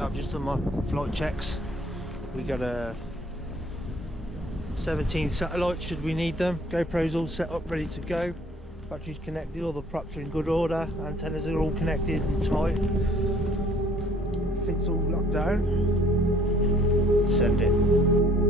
So I've just done my flight checks. We got a 17 satellites should we need them. GoPro's all set up, ready to go. Batteries connected, all the props are in good order. Antennas are all connected and tight. Fit's all locked down. Send it.